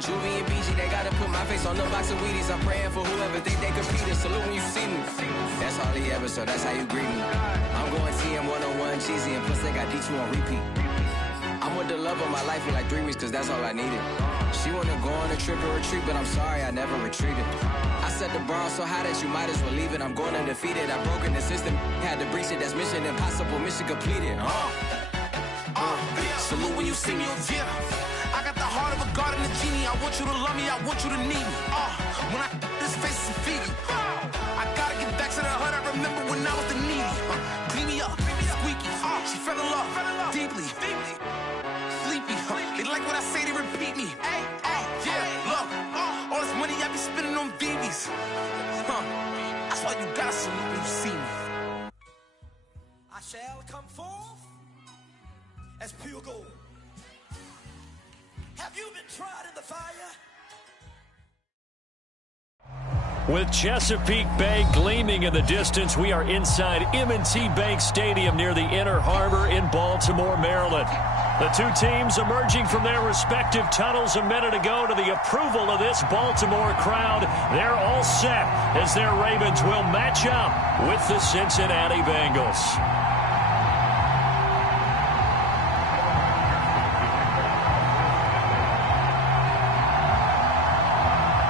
Juvie and BG, they gotta put my face on the box of Wheaties. I'm praying for whoever think they compete. Salute when you see me. That's all he ever, so that's how you greet me. I'm going TM 101 cheesy, and plus they got D2 on repeat. I'm with the love of my life for like 3 weeks, cause that's all I needed. She wanna go on a trip or retreat, but I'm sorry, I never retreated. I set the bar so high that you might as well leave it. I'm going undefeated. I broke in the system, had to breach it. That's mission impossible, mission completed. Salute when you see me, yeah. I got the heart of a god and a genie. I want you to love me, I want you to need me. When I this face is Fiji. I gotta get back to the hood. I remember when I was the needy. Clean me up, squeaky. She fell in love deeply. Sleepy. They like what I say, they repeat me. Yeah, look, all this money I be spending on BBs. That's why you gotta salute when you see me. I shall come forth as pure gold. Have you been tried in the fire? With Chesapeake Bay gleaming in the distance, we are inside M&T Bank Stadium near the Inner Harbor in Baltimore, Maryland. The two teams emerging from their respective tunnels a minute ago to the approval of this Baltimore crowd. They're all set as their Ravens will match up with the Cincinnati Bengals.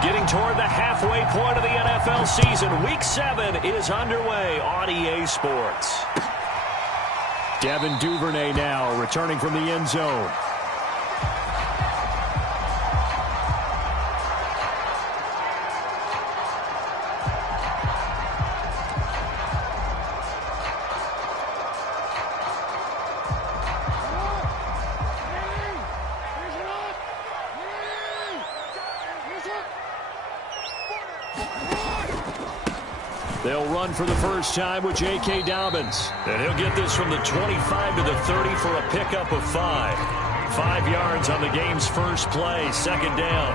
Getting toward the halfway point of the NFL season, Week 7 is underway on EA Sports. Devin Duvernay now returning from the end zone. They'll run for the first time with J.K. Dobbins. And he'll get this from the 25 to the 30 for a pickup of 5. 5 yards on the game's first play, second down.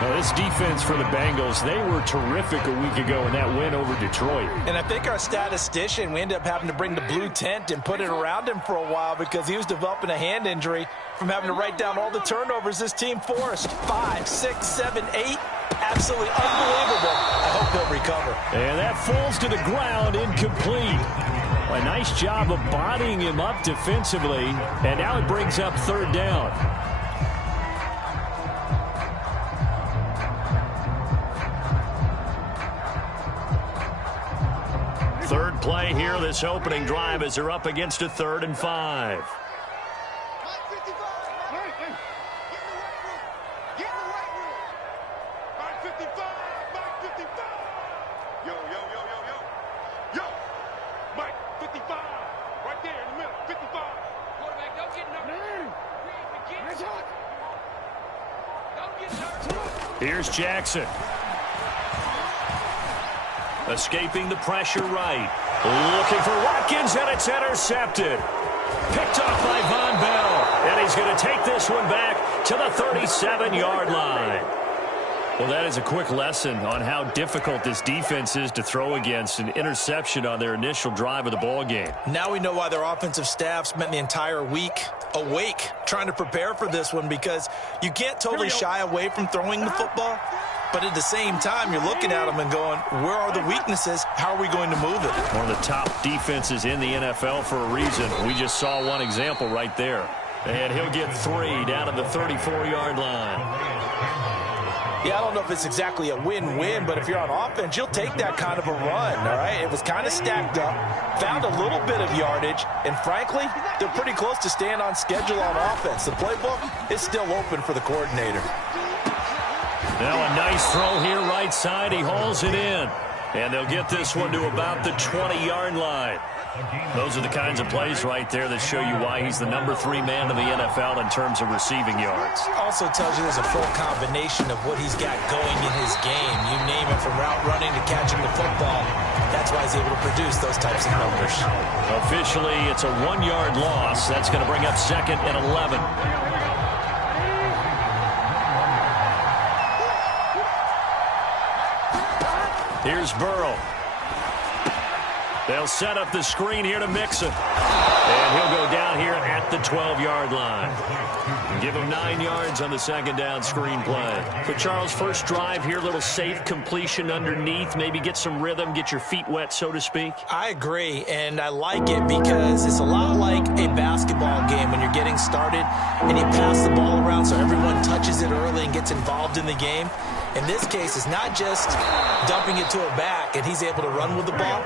Now, this defense for the Bengals, they were terrific a week ago in that win over Detroit. And I think our statistician, we ended up having to bring the blue tent and put it around him for a while because he was developing a hand injury from having to write down all the turnovers this team forced. 5, 6, 7, 8. Absolutely unbelievable. I hope he'll recover. And that falls to the ground, incomplete. A nice job of bodying him up defensively, and now it brings up third down. Third play here, this opening drive, as they're up against a 3rd and 5. Here's Jackson. Escaping the pressure right. Looking for Watkins, and it's intercepted. Picked off by Von Bell. And he's going to take this one back to the 37-yard line. Well, that is a quick lesson on how difficult this defense is to throw against. An interception on their initial drive of the ball game. Now we know why their offensive staff spent the entire week awake trying to prepare for this one, because you can't totally shy away from throwing the football. But at the same time, you're looking at them and going, where are the weaknesses? How are we going to move it? One of the top defenses in the NFL for a reason. We just saw one example right there. And he'll get 3 down at the 34-yard line. Yeah, I don't know if it's exactly a win-win, but if you're on offense, you'll take that kind of a run, all right? It was kind of stacked up, found a little bit of yardage, and frankly, they're pretty close to staying on schedule on offense. The playbook is still open for the coordinator. Now a nice throw here right side. He hauls it in. And they'll get this one to about the 20-yard line. Those are the kinds of plays right there that show you why he's the number 3 man in the NFL in terms of receiving yards. Also tells you there's a full combination of what he's got going in his game. You name it, from route running to catching the football. That's why he's able to produce those types of numbers. Officially, it's a 1-yard loss. That's going to bring up 2nd and 11. Here's Burrow. They'll set up the screen here to Mixon. And he'll go down here at the 12-yard line. Give him 9 yards on the second down screen play. But Charles, first drive here, little safe completion underneath. Maybe get some rhythm, get your feet wet, so to speak. I agree, and I like it because it's a lot like a basketball game when you're getting started and you pass the ball around so everyone touches it early and gets involved in the game. In this case, it's not just dumping it to a back and he's able to run with the ball,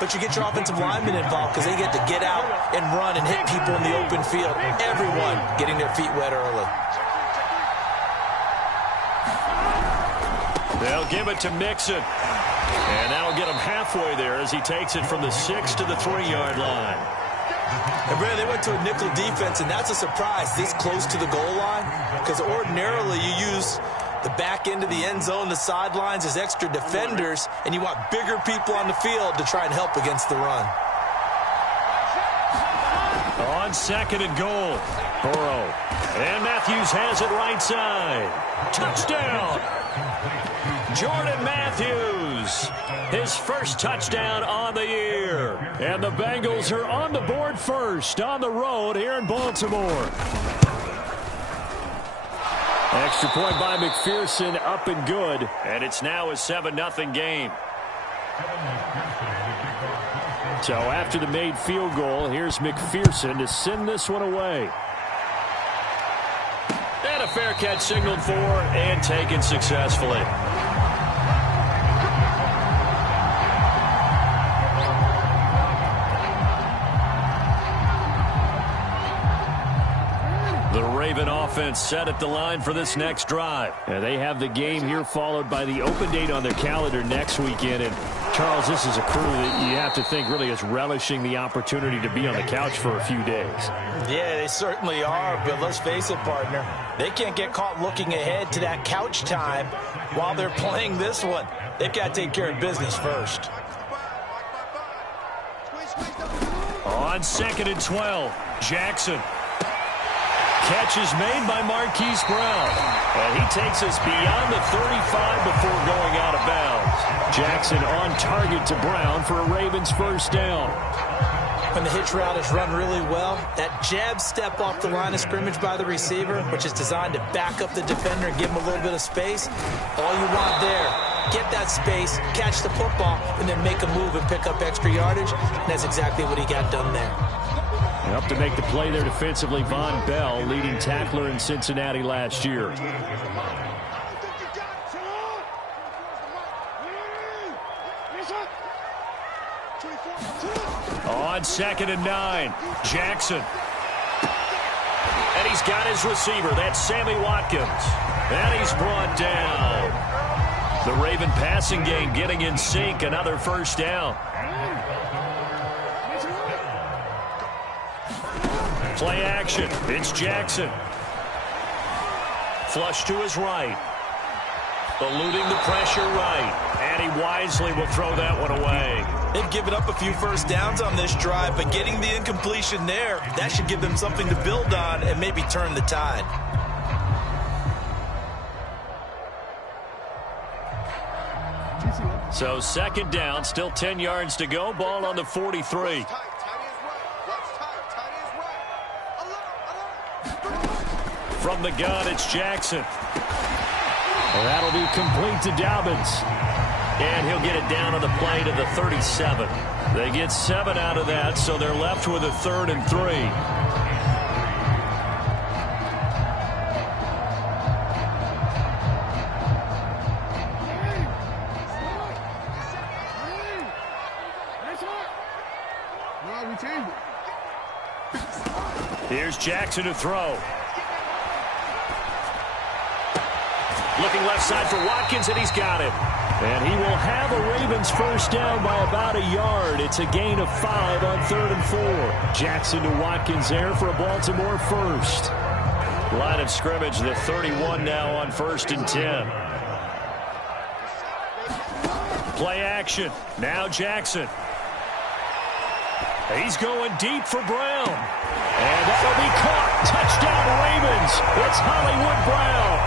but you get your offensive linemen involved because they get to get out and run and hit people in the open field. Everyone getting their feet wet early. They'll give it to Mixon. And that'll get him halfway there as he takes it from the 6 to the 3-yard line. And Brandon, they went to a nickel defense, and that's a surprise this close to the goal line because ordinarily you use the back end of the end zone, the sidelines as extra defenders, and you want bigger people on the field to try and help against the run. On second and goal, Burrow. And Matthews has it right side. Touchdown! Jordan Matthews, his first touchdown on the year. And the Bengals are on the board first on the road here in Baltimore. Extra point by McPherson, up and good. And it's now a 7-0 game. So after the made field goal, here's McPherson to send this one away. And a fair catch signaled for and taken successfully. The Raven offense set at the line for this next drive. And they have the game here followed by the open date on their calendar next weekend. And Charles, this is a crew that you have to think really is relishing the opportunity to be on the couch for a few days. Yeah, they certainly are, but let's face it, partner. They can't get caught looking ahead to that couch time while they're playing this one. They've got to take care of business first. On second and 12, Jackson. Catch is made by Marquise Brown. And he takes us beyond the 35 before going out of bounds. Jackson on target to Brown for a Ravens first down. When the hitch route is run really well, that jab step off the line of scrimmage by the receiver, which is designed to back up the defender and give him a little bit of space, all you want there, get that space, catch the football, and then make a move and pick up extra yardage. And that's exactly what he got done there. Up to make the play there defensively, Von Bell, leading tackler in Cincinnati last year. On second and 9, Jackson. And he's got his receiver. That's Sammy Watkins. And he's brought down. The Raven passing game getting in sync. Another first down. Play action. It's Jackson. Flush to his right. Eluding the pressure right. And he wisely will throw that one away. They've given up a few first downs on this drive, but getting the incompletion there, that should give them something to build on and maybe turn the tide. So second down, still 10 yards to go. Ball on the 43. From the gun, it's Jackson. Well, that'll be complete to Dobbins. And he'll get it down on the play to the 37. They get 7 out of that, so they're left with a 3rd and 3. Here's Jackson to throw. Looking left side for Watkins, and he's got it. And he will have a Ravens first down by about a yard. It's a gain of 5 on 3rd and 4. Jackson to Watkins there for a Baltimore first. Line of scrimmage, the 31 now on 1st and 10. Play action. Now Jackson. He's going deep for Brown. And that'll be caught. Touchdown Ravens. It's Hollywood Brown.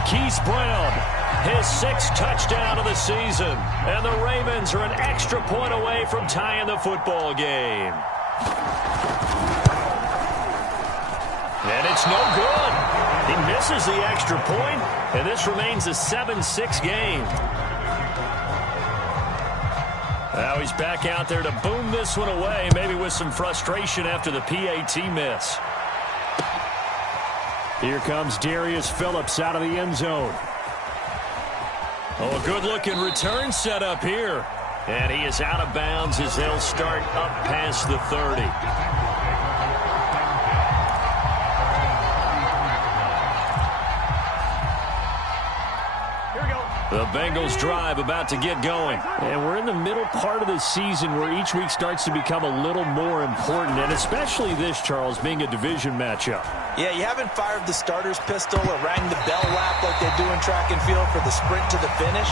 Marquise Brown, his 6th touchdown of the season. And the Ravens are an extra point away from tying the football game. And it's no good. He misses the extra point, and this remains a 7-6 game. Now he's back out there to boom this one away, maybe with some frustration after the PAT miss. Here comes Darius Phillips out of the end zone. Oh, a good-looking return set up here. And he is out of bounds as they'll start up past the 30. The Bengals drive about to get going. And we're in the middle part of the season where each week starts to become a little more important, and especially this, Charles, being a division matchup. Yeah, you haven't fired the starter's pistol or rang the bell lap like they do in track and field for the sprint to the finish,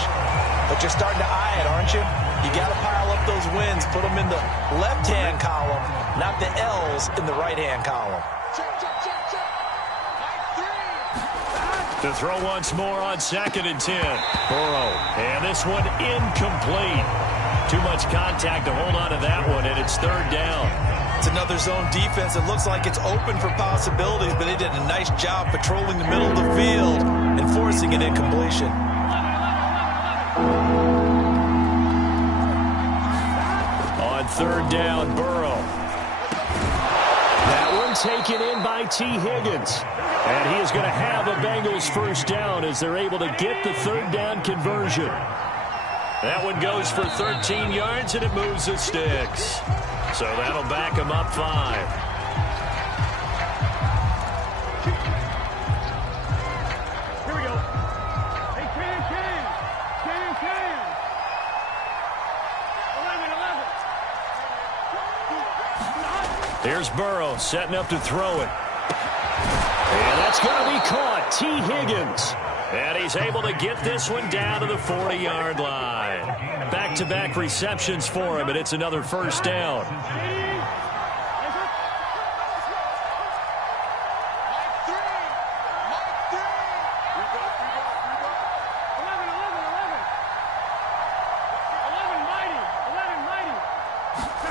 but you're starting to eye it, aren't you? You got to pile up those wins, put them in the left-hand column, not the L's in the right-hand column. To throw once more on 2nd and 10. Burrow. And this one incomplete. Too much contact to hold on to that one, and it's 3rd down. It's another zone defense. It looks like it's open for possibilities, but they did a nice job patrolling the middle of the field and forcing an incompletion. On 3rd down, Burrow. That one taken in by T. Higgins. And he is going to have a Bengals 1st down as they're able to get the 3rd down conversion. That one goes for 13 yards, and it moves the sticks. So that'll back him up 5. Here we go. Hey, Cam. 11. Here's Burrow setting up to throw it. And that's going to be caught. T. Higgins. And he's able to get this one down to the 40-yard line. Back-to-back receptions for him, and it's another 1st down.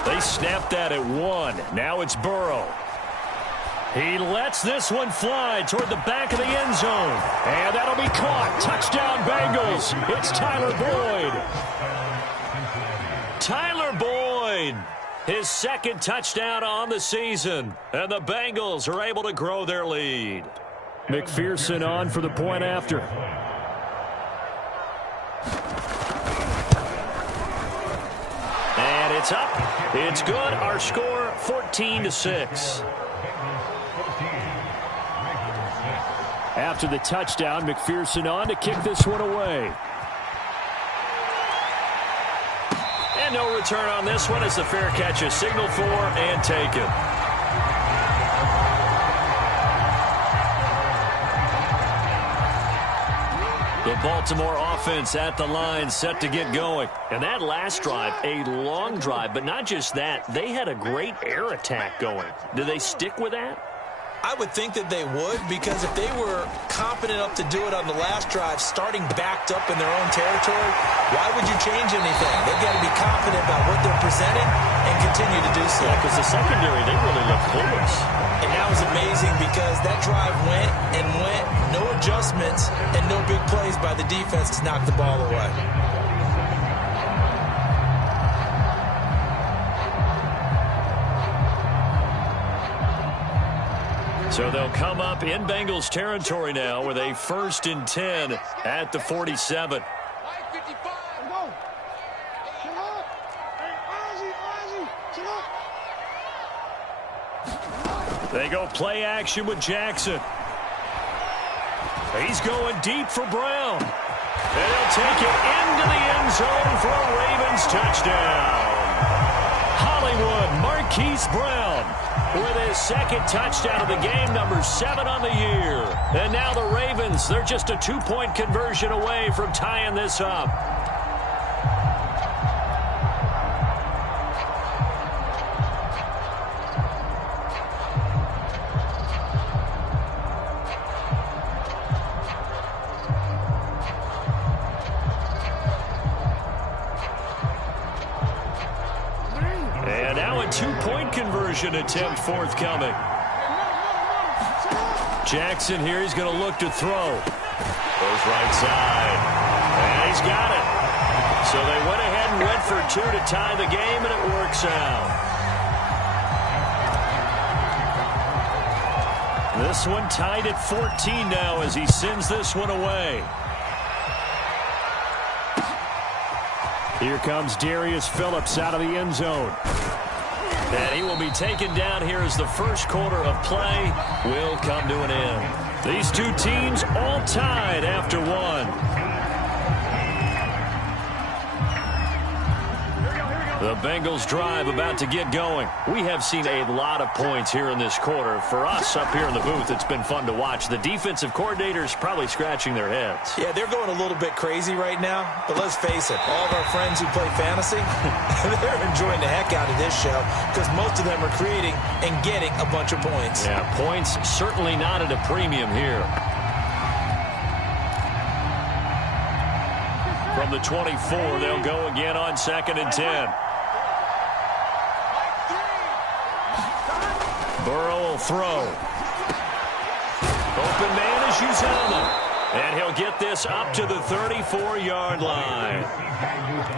They snapped that at 1. Now it's Burrow. He lets this one fly toward the back of the end zone. And that'll be caught. Touchdown, Bengals. It's Tyler Boyd. Tyler Boyd. His 2nd touchdown on the season. And the Bengals are able to grow their lead. McPherson on for the point after. And it's up. It's good. Our score, 14-6. After the touchdown, McPherson on to kick this one away. And no return on this one as the fair catch is signaled for and taken. The Baltimore offense at the line set to get going. And that last drive, a long drive, but not just that. They had a great air attack going. Do they stick with that? I would think that they would, because if they were confident enough to do it on the last drive, starting backed up in their own territory, why would you change anything? They've got to be confident about what they're presenting and continue to do so. Yeah, because the secondary, they really look clueless. And that was amazing because that drive went and went, no adjustments and no big plays by the defense to knock the ball away. So they'll come up in Bengals territory now with a 1st and 10 at the 47. They go play action with Jackson. He's going deep for Brown. And he'll take it into the end zone for a Ravens touchdown. Hollywood Marquise Brown with his 2nd touchdown of the game, number 7 on the year. And now the Ravens, they're just a 2-point conversion away from tying this up. two-point conversion attempt forthcoming. Jackson here, he's going to look to throw. Goes right side. And he's got it. So they went ahead and went for two to tie the game, and it works out. This one tied at 14 now as he sends this one away. Here comes Darius Phillips out of the end zone. And he will be taken down here as the first quarter of play will come to an end. These two teams all tied after one. The Bengals drive about to get going. We have seen a lot of points here in this quarter. For us up here in the booth, it's been fun to watch. The defensive coordinators probably scratching their heads. Yeah, they're going a little bit crazy right now. But let's face it, all of our friends who play fantasy, they're enjoying the heck out of this show because most of them are creating and getting a bunch of points. Yeah, points certainly not at a premium here. From the 24, they'll go again on 2nd and 10. Burrow will throw. Open man is Uzama. And he'll get this up to the 34-yard line.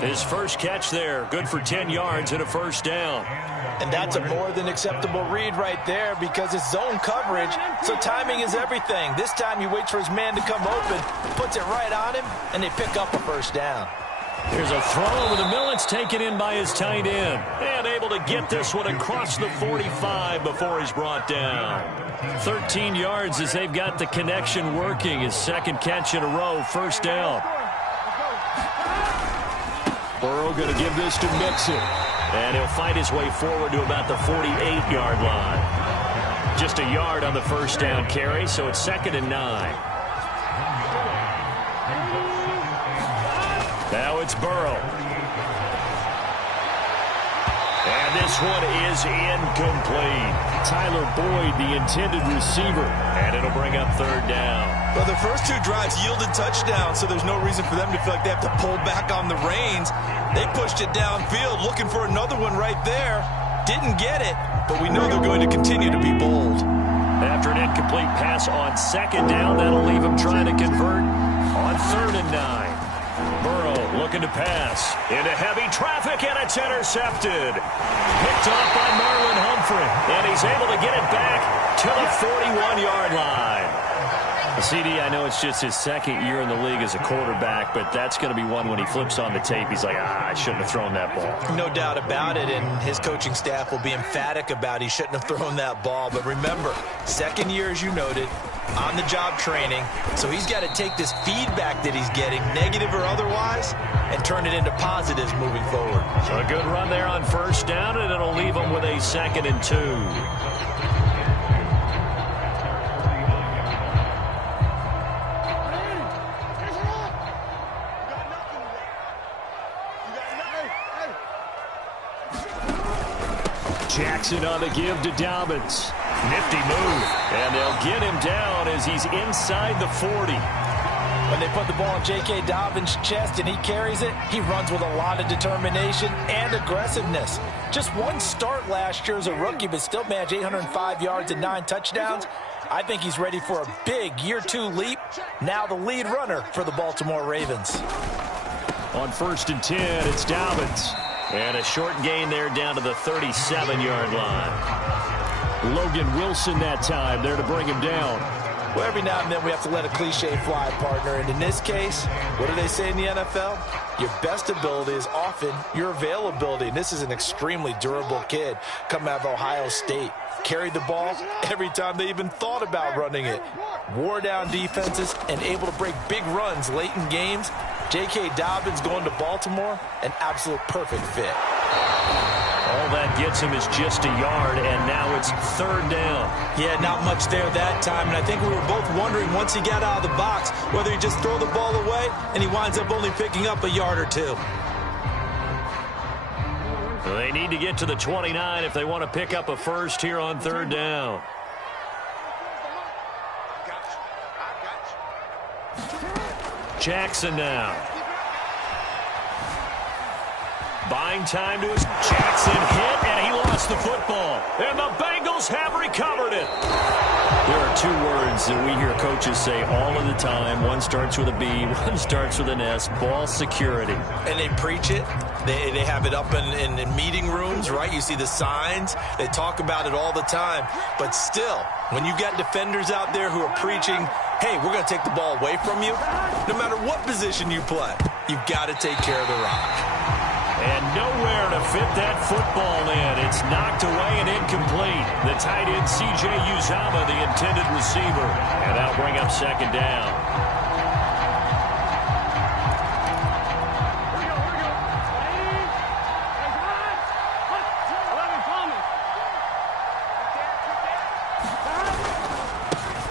His first catch there, good for 10 yards and a first down. And that's a more than acceptable read right there because it's zone coverage, so timing is everything. This time he waits for his man to come open, puts it right on him, and they pick up a first down. Here's a throw over the middle. It's taken in by his tight end. And able to get this one across the 45 before he's brought down. 13 yards as they've got the connection working. His second catch in a row, first down. Burrow going to give this to Mixon. And he'll fight his way forward to about the 48-yard line. Just a yard on the first down carry, so it's 2nd and 9. Now it's Burrow. And this one is incomplete. Tyler Boyd, the intended receiver. And it'll bring up 3rd down. Well, the first two drives yielded touchdowns, so there's no reason for them to feel like they have to pull back on the reins. They pushed it downfield, looking for another one right there. Didn't get it, but we know they're going to continue to be bold. After an incomplete pass on 2nd down, that'll leave him trying to convert on 3rd and 9. Burrow looking to pass into heavy traffic, and it's intercepted. Picked off by Marlon Humphrey, and he's able to get it back to the 41-yard line. CD, I know it's just his 2nd year in the league as a quarterback, but that's going to be one when he flips on the tape, he's like, I shouldn't have thrown that ball. No doubt about it, and his coaching staff will be emphatic about he shouldn't have thrown that ball. But remember, 2nd year, as you noted, on-the-job training, so he's got to take this feedback that he's getting, negative or otherwise, and turn it into positives moving forward. So a good run there on 1st down, and it'll leave him with a 2nd and 2. Jackson on the give to Dobbins. Nifty move. And they'll get him down as he's inside the 40. When they put the ball in J.K. Dobbins' chest and he carries it, he runs with a lot of determination and aggressiveness. Just one start last year as a rookie, but still managed 805 yards and 9 touchdowns. I think he's ready for a big year 2 leap. Now the lead runner for the Baltimore Ravens. On 1st and 10, it's Dobbins. And a short gain there down to the 37-yard line. Logan Wilson that time there to bring him down. Well, every now and then we have to let a cliche fly, partner. And in this case, what do they say in the NFL? Your best ability is often your availability. And this is an extremely durable kid coming out of Ohio State. Carried the ball every time they even thought about running it. Wore down defenses and able to break big runs late in games. J.K. Dobbins going to Baltimore, an absolute perfect fit. All that gets him is just a yard, and now it's 3rd down. Yeah, not much there that time, and I think we were both wondering once he got out of the box whether he'd just throw the ball away, and he winds up only picking up a yard or 2. They need to get to the 29 if they want to pick up a first here on 3rd down. Jackson now. Buying time to his Jackson hit, and he lost gets the football, and the Bengals have recovered it. There are two words that we hear coaches say all of the time. One starts with a B, one starts with an S, ball security. And they preach it. They have it up in meeting rooms, right? You see the signs. They talk about it all the time. But still, when you've got defenders out there who are preaching, hey, we're going to take the ball away from you, no matter what position you play, you've got to take care of the rock. And nowhere to fit that football in. It's knocked away and incomplete. The tight end, C.J. Uzomah, the intended receiver. And that'll bring up second down.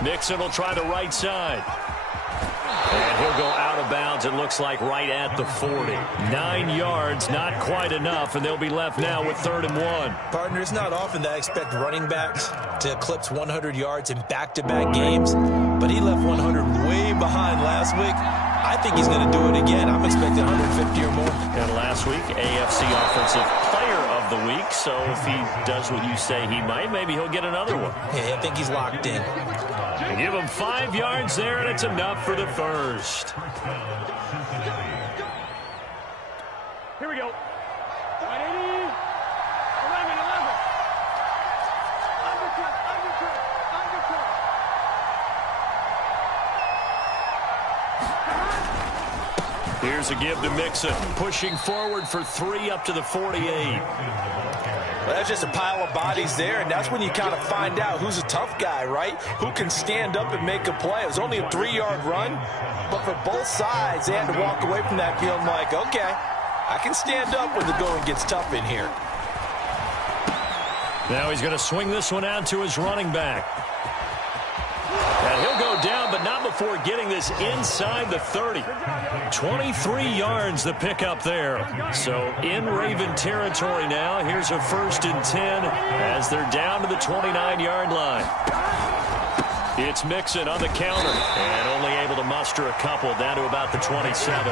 Mixon will try the right side. And he'll go out of bounds, it looks like, right at the 40. 9 yards, not quite enough, and they'll be left now with 3rd and 1. Partner, it's not often that I expect running backs to eclipse 100 yards in back-to-back games, but he left 100 way behind last week. I think he's going to do it again. I'm expecting 150 or more. And last week, AFC Offensive Player of the Week, so if he does what you say he might, maybe he'll get another one. Yeah, I think he's locked in. Give him 5 yards there, and it's enough for the first. Here we go. 180. 11. Undercut. Here's a give to Mixon, pushing forward for 3 up to the 48. Well, that's just a pile of bodies there, and that's when you kind of find out who's a tough guy, right? Who can stand up and make a play. It was only a 3-yard run, but for both sides, they had to walk away from that feeling like, okay, I can stand up when the going gets tough in here. Now he's going to swing this one out to his running back. And he'll go down, but not before getting this inside the 30. 23 yards the pickup there. So in Raven territory now. Here's a 1st and 10 as they're down to the 29-yard line. It's Mixon on the counter and only able to muster a couple down to about the 27.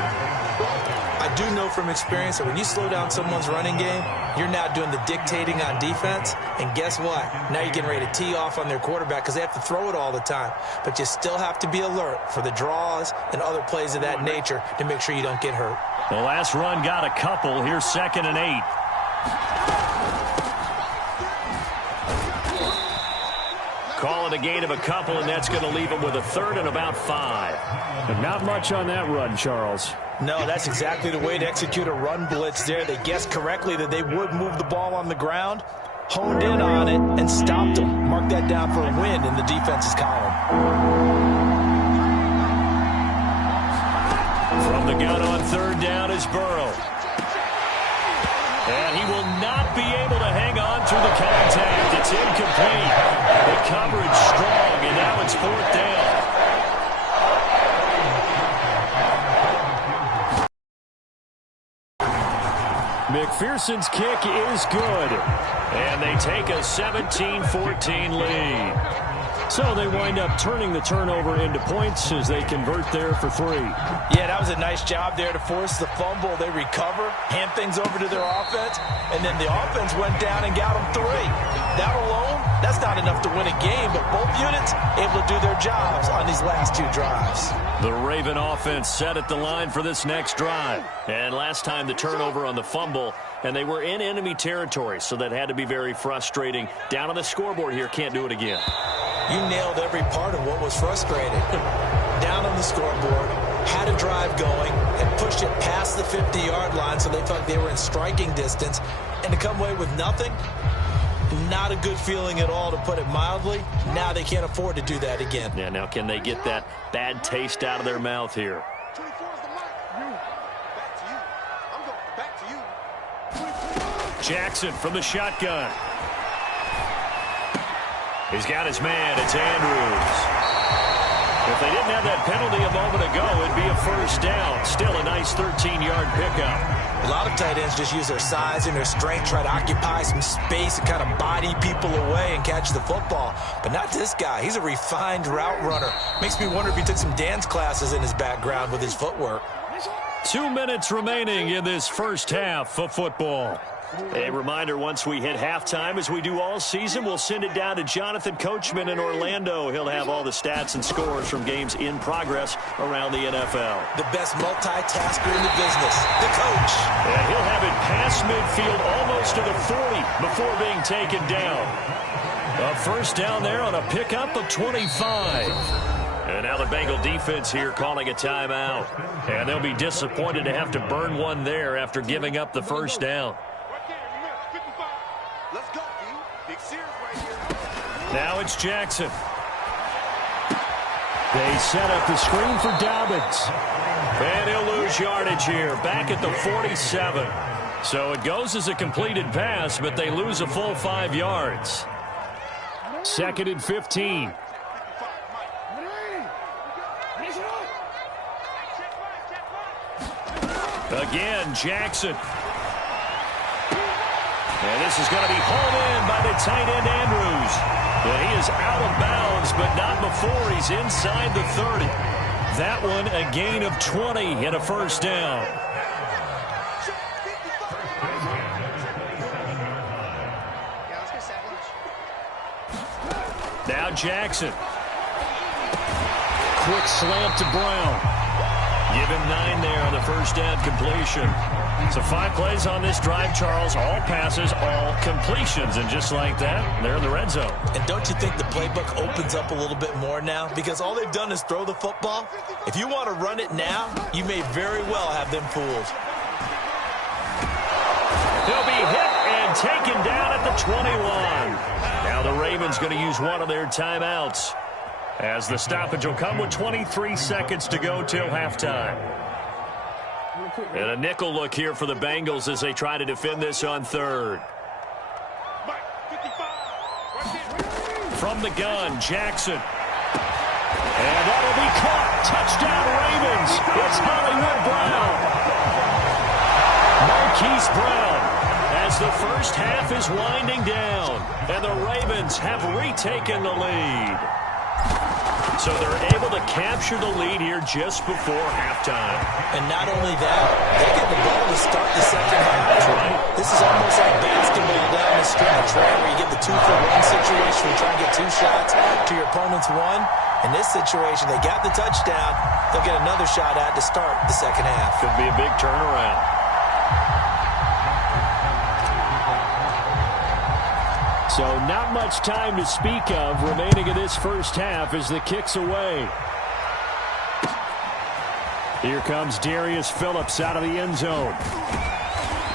I do know from experience that when you slow down someone's running game, you're now doing the dictating on defense. And guess what? Now you're getting ready to tee off on their quarterback because they have to throw it all the time. But you still have to be alert for the draws and other plays of that nature to make sure you don't get hurt. The last run got a couple. Here's 2nd and 8. Call it a gain of a couple, and that's going to leave him with a 3rd and about 5. And not much on that run, Charles. No, that's exactly the way to execute a run blitz there. They guessed correctly that they would move the ball on the ground, honed in on it, and stopped them. Mark that down for a win in the defense's column. From the gun on 3rd down is Burrow. And he will not be able to hang on through the contact. It's incomplete. The coverage strong, and now it's 4th down. McPherson's kick is good. And they take a 17-14 lead. So they wind up turning the turnover into points as they convert there for 3. Yeah, that was a nice job there to force the fumble. They recover, hand things over to their offense, and then the offense went down and got them 3. That alone, that's not enough to win a game, but both units able to do their jobs on these last 2 drives. The Raven offense set at the line for this next drive. And last time the turnover on the fumble, and they were in enemy territory, so that had to be very frustrating. Down on the scoreboard here, can't do it again. You nailed every part of what was frustrating. Down on the scoreboard, had a drive going, and pushed it past the 50-yard line so they felt they were in striking distance. And to come away with nothing, not a good feeling at all, to put it mildly. Now they can't afford to do that again. Yeah, now can they get that bad taste out of their mouth here? Jackson from the shotgun. He's got his man. It's Andrews. If they didn't have that penalty a moment ago, it'd be a 1st down. Still a nice 13-yard pickup. A lot of tight ends just use their size and their strength, try to occupy some space and kind of body people away and catch the football. But not this guy. He's a refined route runner. Makes me wonder if he took some dance classes in his background with his footwork. 2 minutes remaining in this first half of football. A reminder, once we hit halftime, as we do all season, we'll send it down to Jonathan Coachman in Orlando. He'll have all the stats and scores from games in progress around the NFL. The best multitasker in the business, the coach. And he'll have it past midfield almost to the 40 before being taken down. A first down there on a pickup of 25. And now the Bengal defense here calling a timeout. And they'll be disappointed to have to burn one there after giving up the first down. Now it's Jackson. They set up the screen for Dobbins. And he'll lose yardage here, back at the 47. So it goes as a completed pass, but they lose a full 5 yards. 2nd and 15. Again, Jackson. And this is going to be hauled in by the tight end, Andrews. But he is out of bounds, but not before he's inside the 30. That one a gain of 20 and a first down. Now Jackson. Quick slant to Brown. Give him 9 there on the first down completion. So 5 plays on this drive, Charles. All passes, all completions. And just like that, they're in the red zone. And don't you think the playbook opens up a little bit more now? Because all they've done is throw the football. If you want to run it now, you may very well have them fooled. He'll be hit and taken down at the 21. Now the Ravens going to use one of their timeouts, as the stoppage will come with 23 seconds to go till halftime. And a nickel look here for the Bengals as they try to defend this on 3rd. From the gun, Jackson. And that'll be caught. Touchdown, Ravens. It's Hollywood Brown. Marquise Brown, as the first half is winding down, and the Ravens have retaken the lead. So they're able to capture the lead here just before halftime. And not only that, they get the ball to start the second half. Right. This is almost like basketball down the stretch, right, where you get the 2-for-1 situation. You try and get 2 shots to your opponent's 1. In this situation, they got the touchdown. They'll get another shot at to start the second half. Could be a big turnaround. So not much time to speak of remaining in this first half as the kick's away. Here comes Darius Phillips out of the end zone.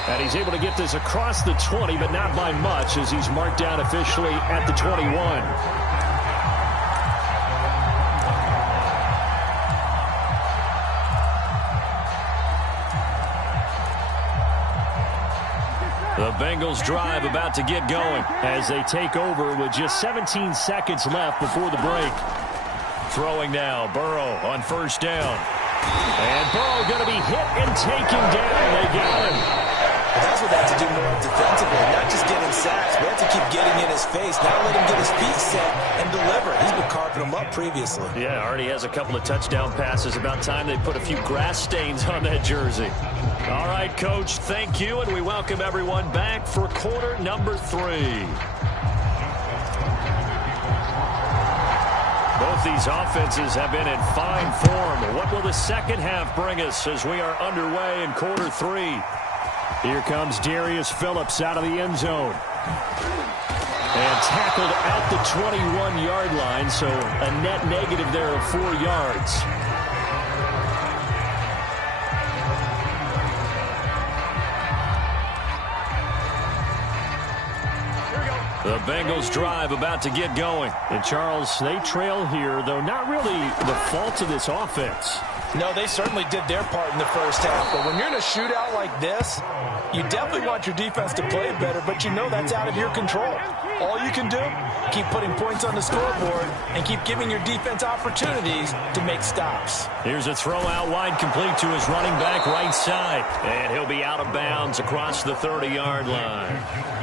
And he's able to get this across the 20, but not by much, as he's marked down officially at the 21. The Bengals drive about to get going as they take over with just 17 seconds left before the break. Throwing now, Burrow on first down. And Burrow going to be hit and taken down. They got him. But that's what they have to do more defensively, not just getting sacks. We have to keep getting in his face, not let him get his feet set and deliver. He's been carving them up previously. Yeah, already has a couple of touchdown passes. About time they put a few grass stains on that jersey. All right, Coach, thank you, and we welcome everyone back for quarter number 3. Both these offenses have been in fine form. What will the second half bring us as we are underway in quarter 3? Here comes Darius Phillips out of the end zone. And tackled at the 21-yard line, so a net negative there of 4 yards. The Bengals drive about to get going. And Charles, they trail here, though not really the fault of this offense. No, they certainly did their part in the first half. But when you're in a shootout like this, you definitely want your defense to play better, but you know that's out of your control. All you can do, keep putting points on the scoreboard and keep giving your defense opportunities to make stops. Here's a throw out wide, complete to his running back right side. And he'll be out of bounds across the 30-yard line.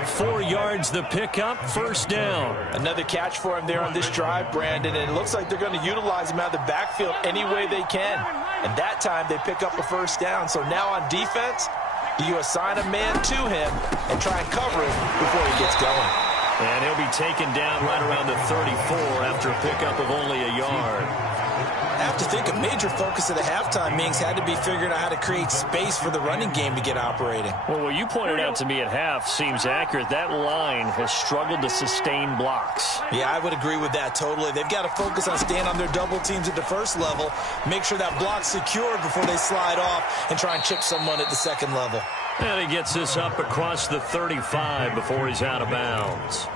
4 yards the pickup, first down. Another catch for him there on this drive, Brandon, and it looks like they're going to utilize him out of the backfield any way they can. And that time they pick up a first down. So now on defense, You assign a man to him and try and cover him before he gets going. And he'll be taken down right around the 34 after a pickup of only a yard. I have to think a major focus of the halftime meetings had to be figuring out how to create space for the running game to get operating. Well, what you pointed out to me at half seems accurate. That line has struggled to sustain blocks. Yeah, I would agree with that totally. They've got to focus on staying on their double teams at the first level, make sure that block's secured before they slide off and try and chip someone at the second level. And he gets this up across the 35 before he's out of bounds.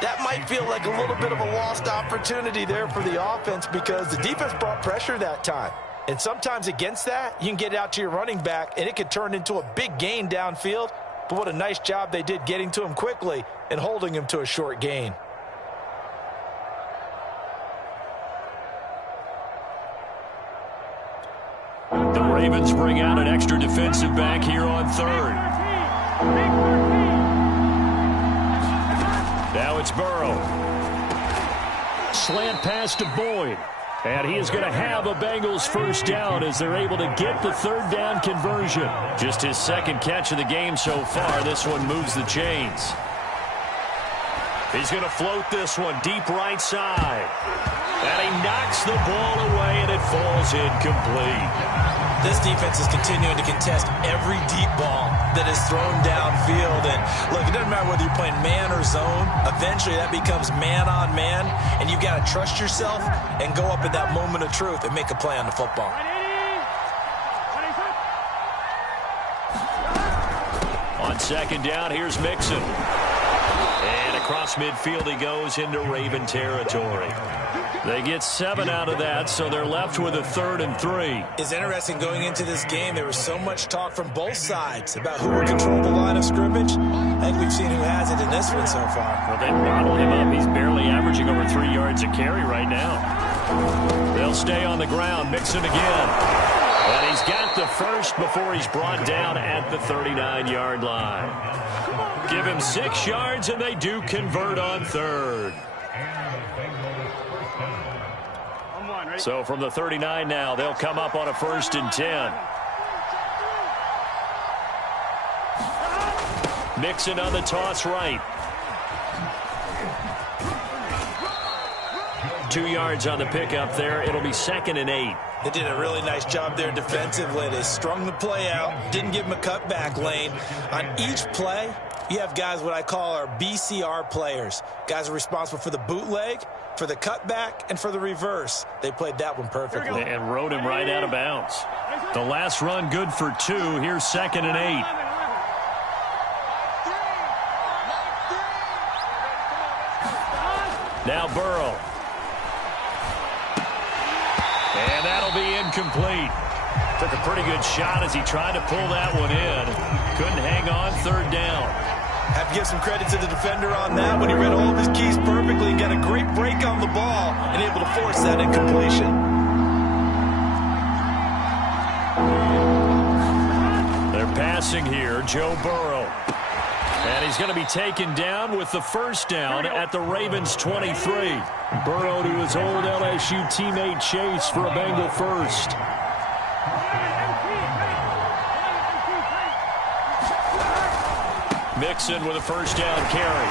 That might feel like a little bit of a lost opportunity there for the offense because the defense brought pressure that time. And sometimes against that, you can get it out to your running back, and it could turn into a big gain downfield. But what a nice job they did getting to him quickly and holding him to a short gain. The Ravens bring out an extra defensive back here on third. Now it's Burrow. Slant pass to Boyd. And he is going to have a Bengals first down as they're able to get the third down conversion. Just his second catch of the game so far. This one moves the chains. He's going to float this one deep right side. And he knocks the ball away, and it falls incomplete. This defense is continuing to contest every deep ball that is thrown downfield. And look, it doesn't matter whether you're playing man or zone. Eventually, that becomes man on man, and you've got to trust yourself and go up at that moment of truth and make a play on the football. On second down, here's Mixon. And across midfield he goes into Raven territory. They get 7 out of that, so they're left with a 3rd and 3. It's interesting going into this game. There was so much talk from both sides about who would control the line of scrimmage. I think we've seen who has it in this one so far. Well, they bottle him up. He's barely averaging over 3 yards a carry right now. They'll stay on the ground. Mixon again. And he's got the first before he's brought down at the 39-yard line. Give him 6 yards, and they do convert on third. So from the 39 now, they'll come up on a 1st and 10. Mixon on the toss right. 2 yards on the pickup there. It'll be 2nd and 8. They did a really nice job there defensively. They strung the play out, didn't give him a cutback lane. On each play, you have guys what I call our BCR players. Guys are responsible for the bootleg, for the cutback, and for the reverse. They played that one perfectly. And rode him right out of bounds. The last run good for 2. Here's 2nd and 8. Now Burrow. And that'll be incomplete. Took a pretty good shot as he tried to pull that one in. Couldn't hang on 3rd down. Have to give some credit to the defender on that when he read all of his keys perfectly and got a great break on the ball and able to force that incompletion. They're passing here, Joe Burrow. And he's going to be taken down with the first down at the Ravens 23. Burrow to his old LSU teammate Chase for a Bengal first. Mixon with a first down carry.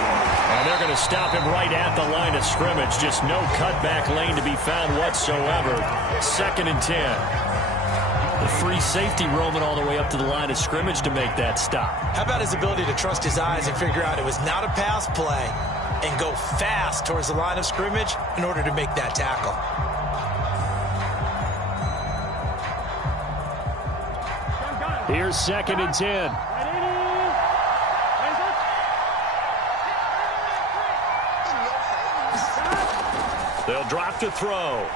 And they're going to stop him right at the line of scrimmage. Just no cutback lane to be found whatsoever. 2nd and 10. The free safety roaming all the way up to the line of scrimmage to make that stop. How about his ability to trust his eyes and figure out it was not a pass play and go fast towards the line of scrimmage in order to make that tackle. Here's 2nd and 10. They'll drop to throw.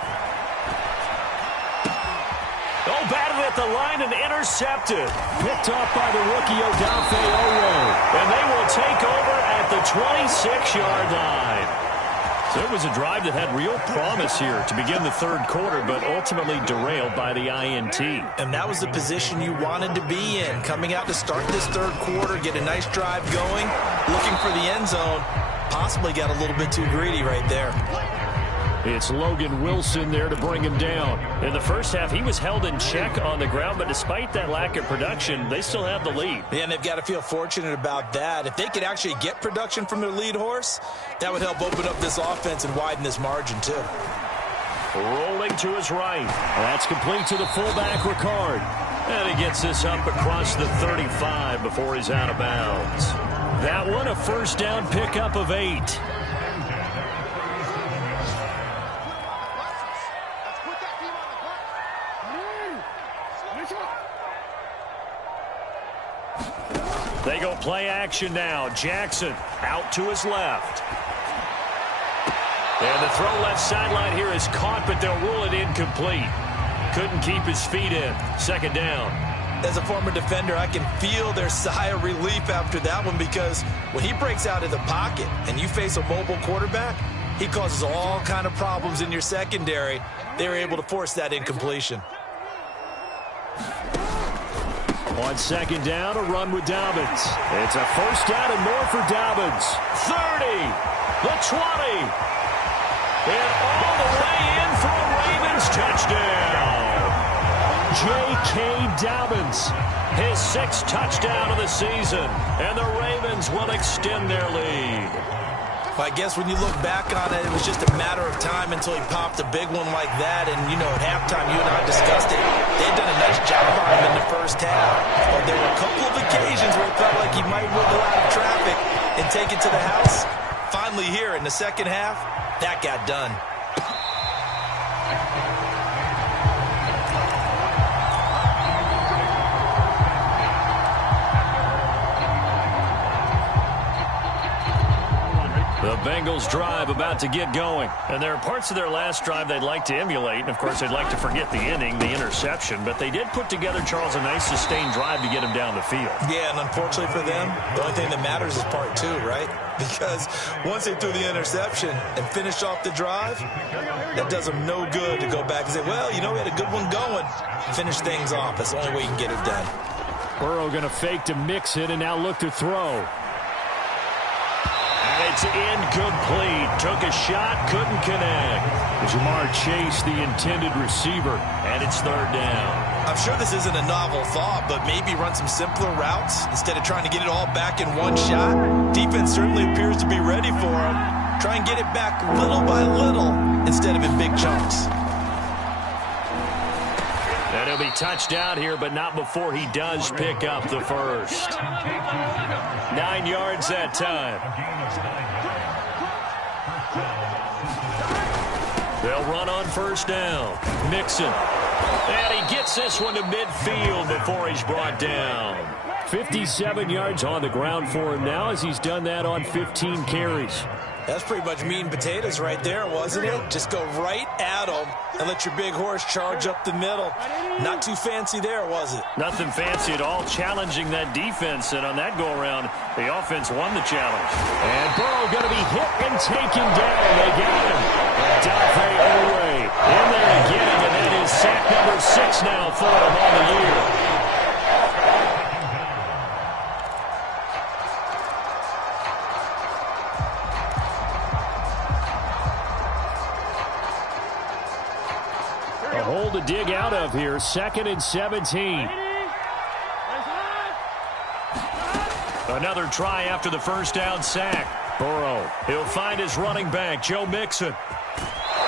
Oh, batted at the line and intercepted. Picked off by the rookie Odafe Oweh. And they will take over at the 26-yard line. So it was a drive that had real promise here to begin the 3rd quarter, but ultimately derailed by the INT. And that was the position you wanted to be in. Coming out to start this 3rd quarter, get a nice drive going, looking for the end zone. Possibly got a little bit too greedy right there. It's Logan Wilson there to bring him down. In the first half, he was held in check on the ground, but despite that lack of production, they still have the lead. Yeah, and they've got to feel fortunate about that. If they could actually get production from their lead horse, that would help open up this offense and widen this margin too. Rolling to his right. That's complete to the fullback, Ricard. And he gets this up across the 35 before he's out of bounds. That one, a first down pickup of 8. They go play action now. Jackson out to his left. And the throw left sideline here is caught, but they'll rule it incomplete. Couldn't keep his feet in. Second down. As a former defender, I can feel their sigh of relief after that one, because when he breaks out of the pocket and you face a mobile quarterback, he causes all kind of problems in your secondary. They were able to force that incompletion. On second down, a run with Dobbins. It's a first down and more for Dobbins. 30, the 20, and all the way in for a Ravens touchdown. J.K. Dobbins, his 6th touchdown of the season, and the Ravens will extend their lead. I guess when you look back on it, it was just a matter of time until he popped a big one like that. And, you know, at halftime, you and I discussed it. They'd done a nice job on him in the first half. But there were a couple of occasions where it felt like he might wiggle out of traffic and take it to the house. Finally here in the second half, that got done. The Bengals drive about to get going. And there are parts of their last drive they'd like to emulate. And, of course, they'd like to forget the inning, the interception. But they did put together, Charles, a nice sustained drive to get him down the field. Yeah, and unfortunately for them, the only thing that matters is part 2, right? Because once they threw the interception and finished off the drive, that does them no good to go back and say, well, you know, we had a good one going. Finish things off. That's the only way you can get it done. Burrow going to fake to mix it and now look to throw. It's incomplete. Took a shot, couldn't connect. Jamar Chase, the intended receiver, and it's third down. I'm sure this isn't a novel thought, but maybe run some simpler routes instead of trying to get it all back in one shot. Defense certainly appears to be ready for him. Try and get it back little by little instead of in big chunks. And he'll be touched out here, but not before he does pick up the first. 9 yards that time. They'll run on first down. Mixon. And he gets this one to midfield before he's brought down. 57 yards on the ground for him now, as he's done that on 15 carries. That's pretty much meat and potatoes right there, wasn't it? Just go right at him and let your big horse charge up the middle. Not too fancy there, was it? Nothing fancy at all, challenging that defense. And on that go-around, the offense won the challenge. And Burrow going to be hit and taken down. They got him. Dafe away. In there again, and that is sack number 6 now for him on the year. A hole to dig out of here. 2nd and 17. Another try after the first down sack. Burrow, he'll find his running back, Joe Mixon.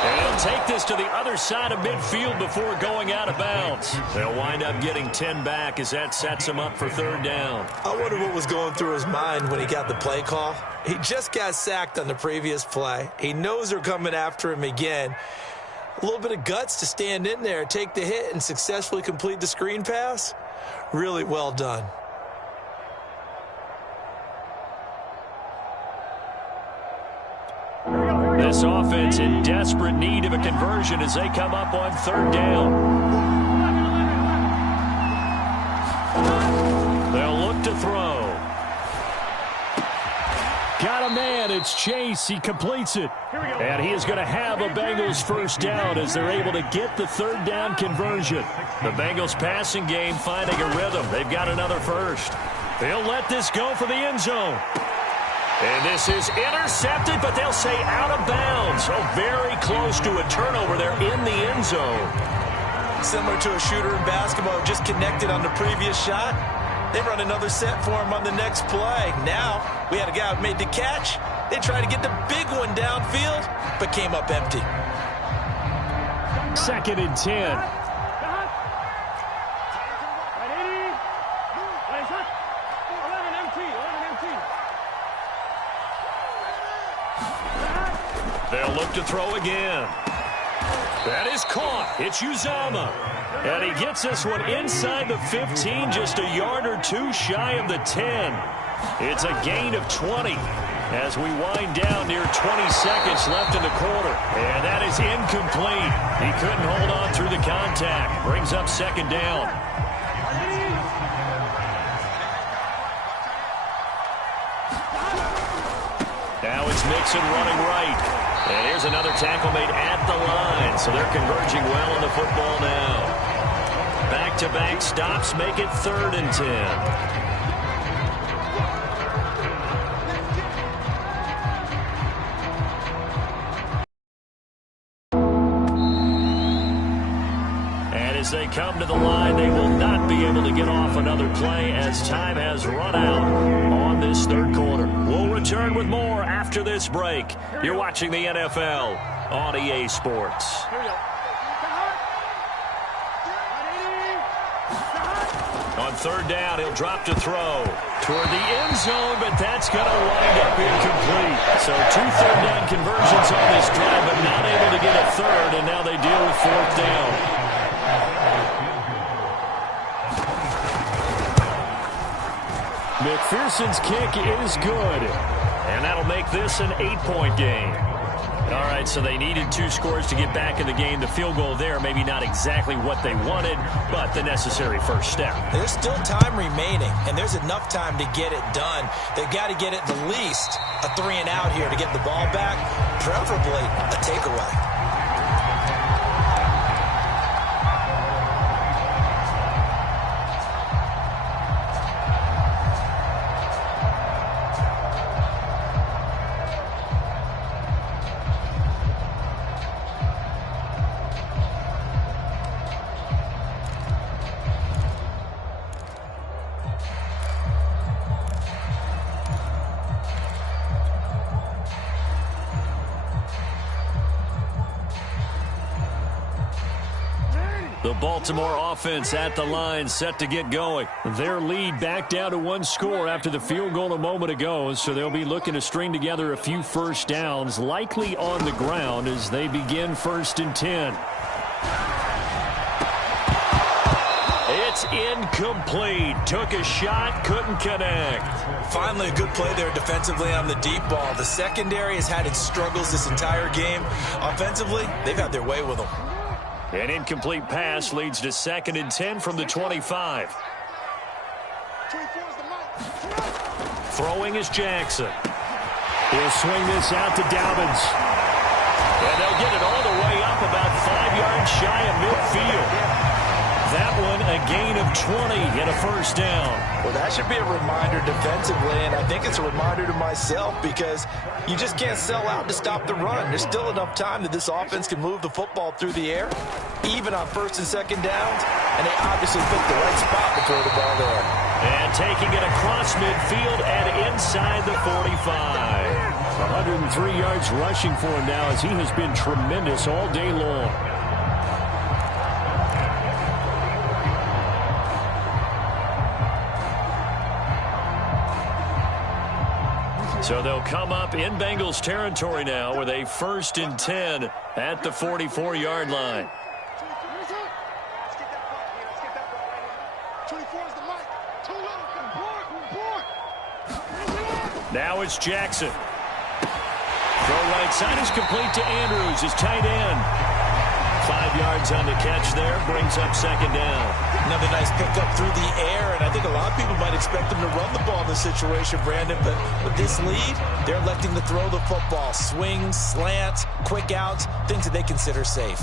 And he'll take this to the other side of midfield before going out of bounds. They'll wind up getting 10 back as that sets him up for third down. I wonder what was going through his mind when he got the play call. He just got sacked on the previous play. He knows they're coming after him again. A little bit of guts to stand in there, take the hit, and successfully complete the screen pass. Really well done. This offense in desperate need of a conversion as they come up on third down. They'll look to throw. Got a man. It's Chase. He completes it. And he is going to have a Bengals first down as they're able to get the third down conversion. The Bengals passing game finding a rhythm. They've got another first. They'll let this go for the end zone. And this is intercepted, but they'll say out of bounds. So very close to a turnover there in the end zone. Similar to a shooter in basketball who just connected on the previous shot. They run another set for him on the next play. Now, we had a guy who made the catch. They tried to get the big one downfield, but came up empty. 2nd and 10. They'll look to throw again. That is caught. It's Uzama. And he gets this one inside the 15, just a yard or two shy of the 10. It's a gain of 20 as we wind down near 20 seconds left in the quarter. And that is incomplete. He couldn't hold on through the contact. Brings up 2nd down. Now it's Mixon running right. And here's another tackle made at the line. So they're converging well on the football now. Back-to-back stops make it 3rd and 10. As they come to the line, they will not be able to get off another play as time has run out on this 3rd quarter. We'll return with more after this break. You're watching the NFL on EA Sports. On 3rd down, he'll drop to throw toward the end zone, but that's going to wind up incomplete. So 2 third-down conversions on this drive, but not able to get a third, and now they deal with 4th down. McPherson's kick is good, and that'll make this an 8-point game. All right, so they needed 2 scores to get back in the game. The field goal there, maybe not exactly what they wanted, but the necessary first step. There's still time remaining, and there's enough time to get it done. They've got to get at the least a 3-and-out here to get the ball back, preferably a takeaway. The Baltimore offense at the line, set to get going. Their lead back down to 1 score after the field goal a moment ago, so they'll be looking to string together a few first downs, likely on the ground as they begin 1st and 10. It's incomplete. Took a shot, couldn't connect. Finally a good play there defensively on the deep ball. The secondary has had its struggles this entire game. Offensively, they've had their way with them. An incomplete pass leads to 2nd and 10 from the 25. Throwing is Jackson. He'll swing this out to Dobbins. And they'll get it all the way up about 5 yards shy of midfield. That one a gain of 20 and a first down. Well, that should be a reminder defensively, and I think it's a reminder to myself because you just can't sell out to stop the run. There's still enough time that this offense can move the football through the air, even on 1st and 2nd downs, and they obviously picked the right spot to throw the ball there. And taking it across midfield and inside the 45. 103 yards rushing for him now as he has been tremendous all day long. So they'll come up in Bengals territory now with a 1st and 10 at the 44-yard line. Now it's Jackson. Throw right side is complete to Andrews, his tight end. 5 yards on the catch there, brings up 2nd down. Another nice pickup through the air, and I think a lot of people might expect them to run the ball in this situation, Brandon, but with this lead, they're electing to throw the football. Swings, slants, quick outs, things that they consider safe.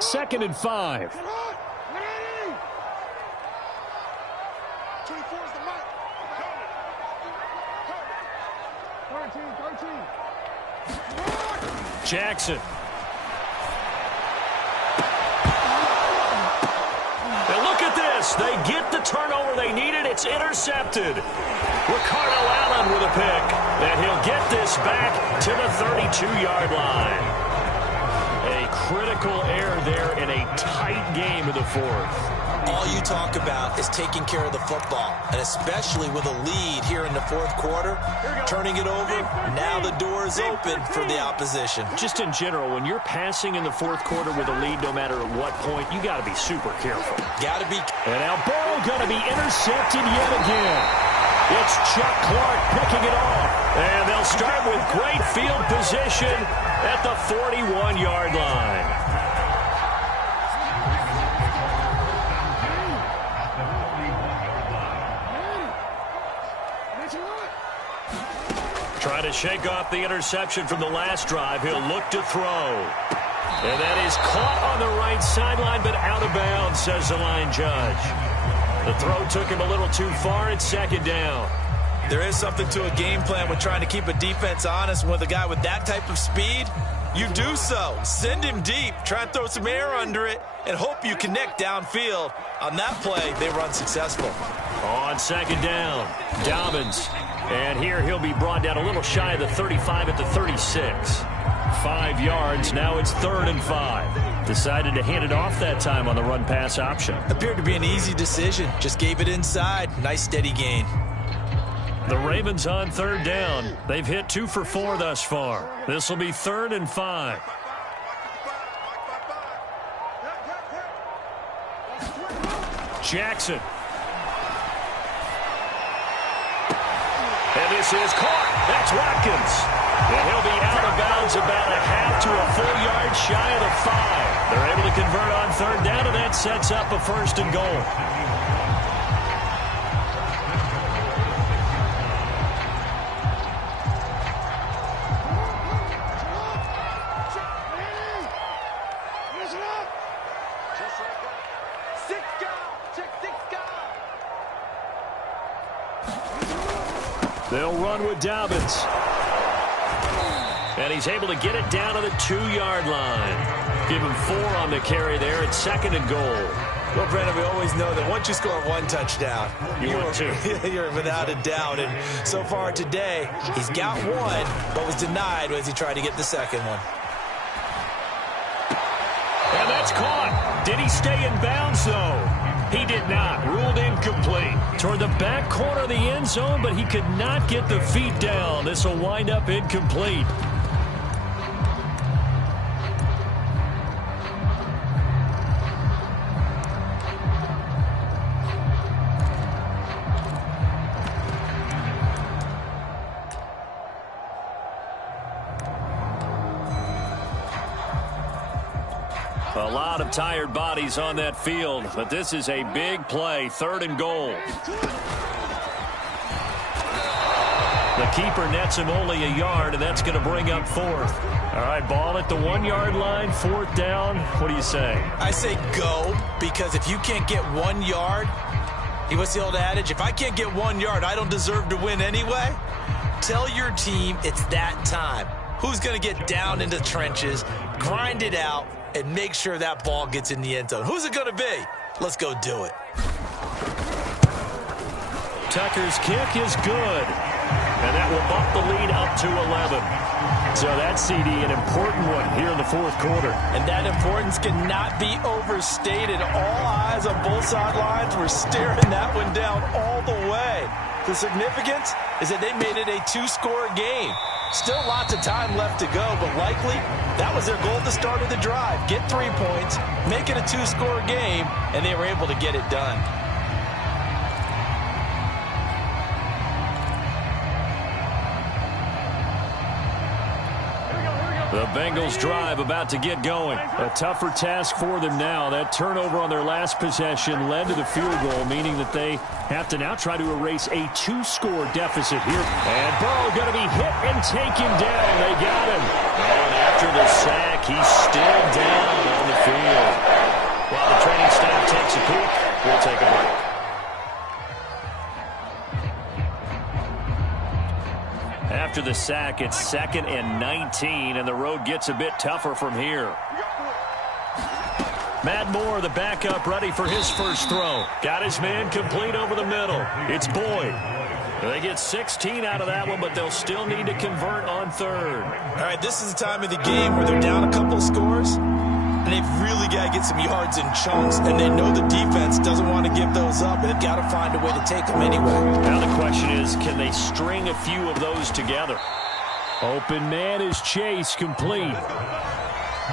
2nd and 5. Jackson. And look at this. They get the turnover they needed. It's intercepted. Ricardo Allen with a pick. And he'll get this back to the 32-yard line. A critical error there in a tight game of the fourth. All you talk about is taking care of the football, and especially with a lead here in the fourth quarter, turning it over, now the door is open for the opposition. Just in general, when you're passing in the fourth quarter with a lead, no matter at what point, you got to be super careful. Got to be. And now Burrow going to be intercepted yet again. It's Chuck Clark picking it off. And they'll start with great field position at the 41-yard line. Trying to shake off the interception from the last drive. He'll look to throw. And that is caught on the right sideline, but out of bounds, says the line judge. The throw took him a little too far. It's second down. There is something to a game plan with trying to keep a defense honest. With a guy with that type of speed, you do so. Send him deep. Try and throw some air under it and hope you connect downfield. On that play, they run successful. On second down, Dobbins. And here he'll be brought down a little shy of the 35 at the 36. 5 yards. Now it's 3rd and 5. Decided to hand it off that time on the run-pass option. Appeared to be an easy decision. Just gave it inside. Nice steady gain. The Ravens on 3rd down. They've hit 2 for 4 thus far. This will be 3rd and 5. Jackson. And this is caught. That's Watkins. And he'll be out of bounds about a half to a full yard shy of the 5. They're able to convert on 3rd down, and that sets up a 1st and goal. They'll run with Dobbins. And he's able to get it down to the 2-yard line. Give him 4 on the carry there. It's 2nd and goal. Well, Brandon, we always know that once you score 1 touchdown, you're without a doubt. And so far today, he's got 1, but was denied as he tried to get the 2nd one. And that's caught. Did he stay in bounds, though? He did not. Ruled incomplete. Toward the back corner of the end zone, but he could not get the feet down. This will wind up incomplete. A lot of tired bodies on that field, but this is a big play. 3rd and goal. The keeper nets him only a yard, and that's going to bring up 4th. All right, ball at the 1-yard line, 4th down. What do you say? I say go, because if you can't get 1 yard, what's the old adage? If I can't get 1 yard, I don't deserve to win anyway. Tell your team it's that time. Who's going to get down into the trenches, grind it out, and make sure that ball gets in the end zone? Who's it going to be? Let's go do it. Tucker's kick is good. And that will bump the lead up to 11. So that's, CD, an important one here in the fourth quarter. And that importance cannot be overstated. All eyes on both sidelines were staring that one down all the way. The significance is that they made it a 2-score game. Still lots of time left to go, but likely that was their goal at the start of the drive. Get 3 points, make it a 2-score game, and they were able to get it done. The Bengals drive about to get going. A tougher task for them now. That turnover on their last possession led to the field goal, meaning that they have to now try to erase a 2-score deficit here. And Burrow going to be hit and take him down. They got him. And after the sack, he's still down on the field. While the training staff takes a peek, we'll take a break. after the sack. It's 2nd and 19, and the road gets a bit tougher from here. Matt Moore, the backup, ready for his first throw. Got his man complete over the middle. It's Boyd. They get 16 out of that one, but they'll still need to convert on 3rd. All right, this is the time of the game where they're down a couple of scores, and they've really got to get some yards in chunks, and they know the defense doesn't want to give those up, and they've got to find a way to take them anyway. Now the question is, can they string a few of those together? Open man is Chase, complete.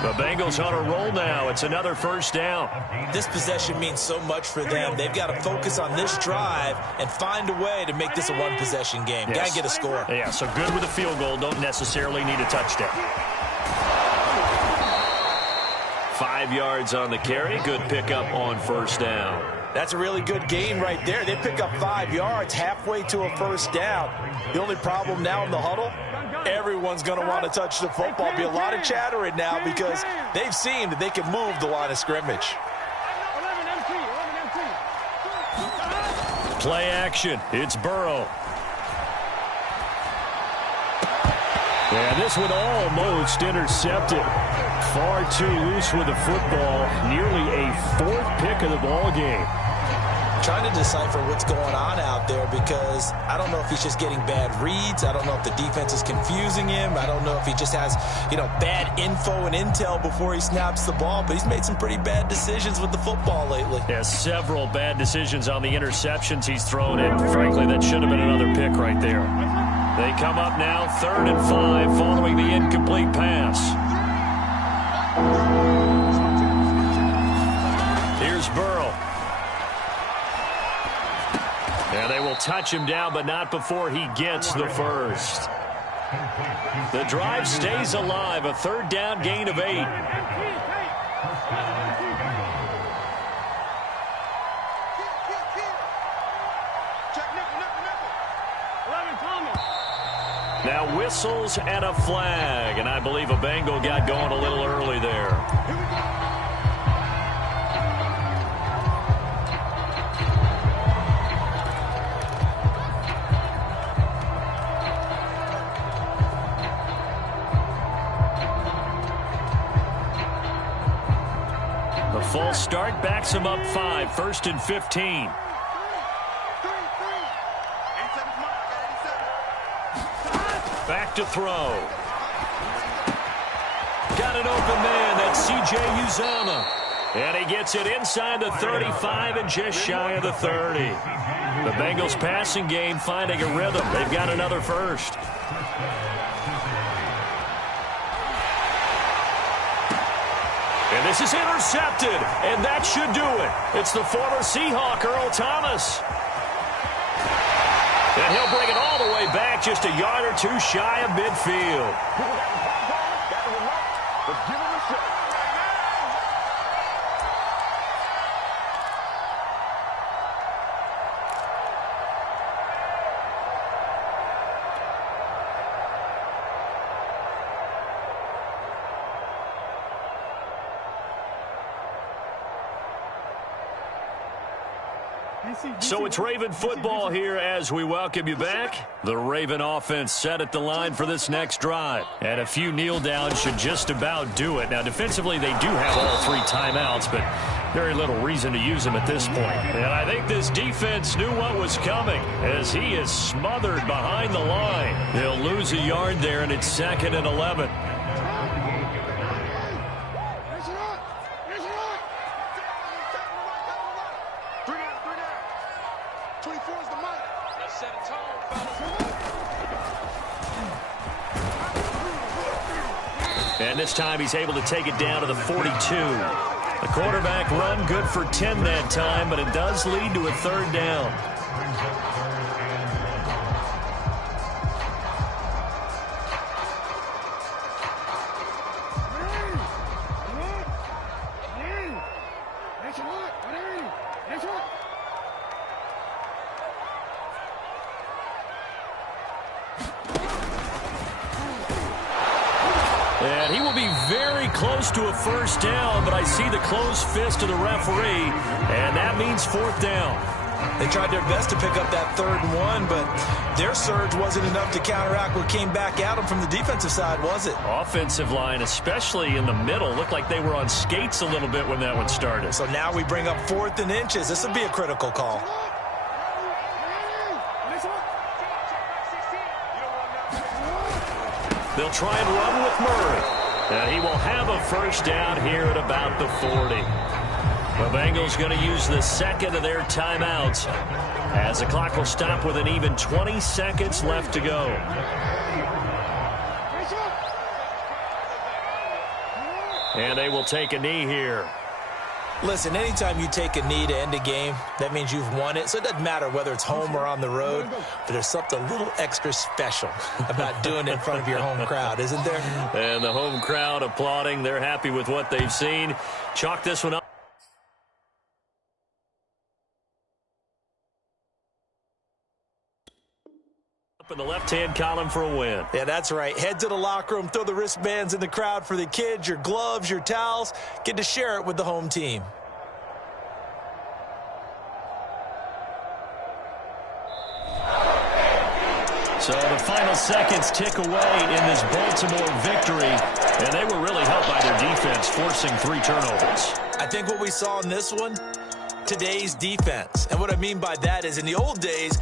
The Bengals on a roll now. It's another first down. This possession means so much for them. They've got to focus on this drive and find a way to make this a one-possession game. Yes. Got to get a score. Yeah, so good with a field goal. Don't necessarily need a touchdown. 5 yards on the carry. Good pickup on first down. That's a really good gain right there. They pick up 5 yards halfway to a first down. The only problem now in the huddle, everyone's going to want to touch the football. Be a lot of chattering now because they've seen that they can move the line of scrimmage. Play action. It's Burrow. And this one almost intercepted. Far too loose with the football. Nearly a 4th pick of the ball game. Trying to decipher what's going on out there because I don't know if he's just getting bad reads. I don't know if the defense is confusing him. I don't know if he just has, bad info and intel before he snaps the ball. But he's made some pretty bad decisions with the football lately. Yeah, several bad decisions on the interceptions he's thrown, and frankly, that should have been another pick right there. They come up now, 3rd and 5, following the incomplete pass. Here's Burrow. And they will touch him down, but not before he gets the first. The drive stays alive, a 3rd down gain of 8. Now whistles and a flag, and I believe a Bengal got going a little early there. The full start backs him up 5, 1st and 15. Back to throw. Got an open man. That's C.J. Uzomah. And he gets it inside the 35 and just shy of the 30. The Bengals passing game finding a rhythm. They've got another first. And this is intercepted. And that should do it. It's the former Seahawk, Earl Thomas. And he'll bring it all the way back, just a yard or 2 shy of midfield. So it's Raven football here as we welcome you back. The Raven offense set at the line for this next drive. And a few kneel downs should just about do it. Now, defensively, they do have all 3 timeouts, but very little reason to use them at this point. And I think this defense knew what was coming as he is smothered behind the line. They'll lose a yard there, and it's 2nd and 11. And this time he's able to take it down to the 42. The quarterback run good for 10 that time, but it does lead to a 3rd down. And he will be very close to a first down, but I see the closed fist of the referee, and that means 4th down. They tried their best to pick up that 3rd and 1, but their surge wasn't enough to counteract what came back at them from the defensive side, was it? Offensive line, especially in the middle, looked like they were on skates a little bit when that one started. So now we bring up 4th and inches. This will be a critical call. They'll try and run with Murray. And he will have a first down here at about the 40. The Bengals going to use the 2nd of their timeouts as the clock will stop with an even 20 seconds left to go. And they will take a knee here. Listen, anytime you take a knee to end a game, that means you've won it. So it doesn't matter whether it's home or on the road, but there's something a little extra special about doing it in front of your home crowd, isn't there? And the home crowd applauding. They're happy with what they've seen. Chalk this one up. Up in the left-hand column for a win. Yeah, that's right. Head to the locker room, throw the wristbands in the crowd for the kids, your gloves, your towels. Get to share it with the home team. So the final seconds tick away in this Baltimore victory, and they were really helped by their defense, forcing 3 turnovers. I think what we saw in this one, today's defense. And what I mean by that is in the old days,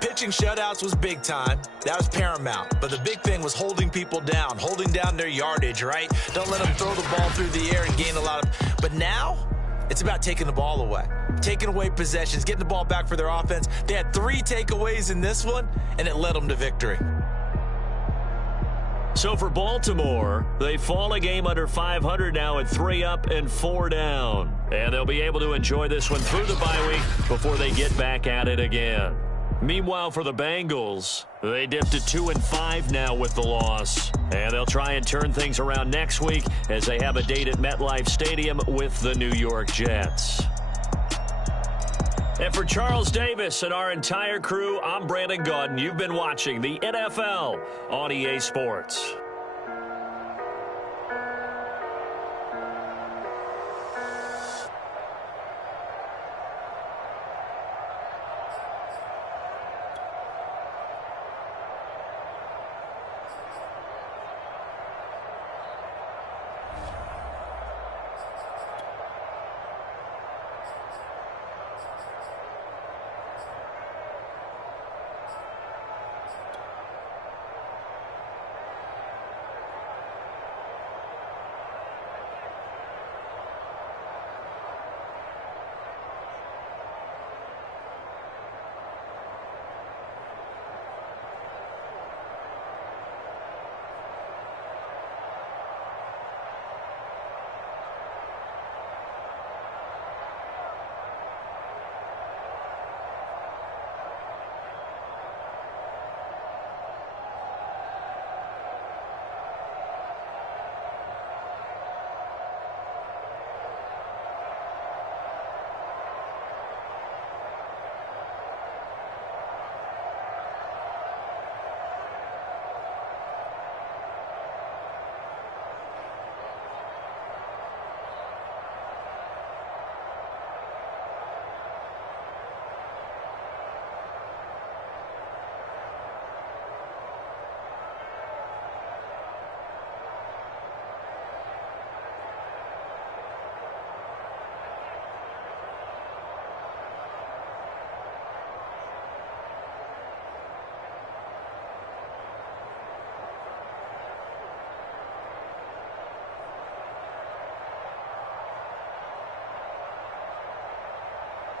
pitching shutouts was big time. That was paramount. But the big thing was holding people down, holding down their yardage, right? Don't let them throw the ball through the air and gain a lot of... But now, it's about taking the ball away. Taking away possessions, getting the ball back for their offense. They had 3 takeaways in this one, and it led them to victory. So for Baltimore, they fall a game under 500 now at 3 up and 4 down. And they'll be able to enjoy this one through the bye week before they get back at it again. Meanwhile, for the Bengals, they dipped to 2-5 now with the loss. And they'll try and turn things around next week as they have a date at MetLife Stadium with the New York Jets. And for Charles Davis and our entire crew, I'm Brandon Gaudin. You've been watching the NFL on EA Sports.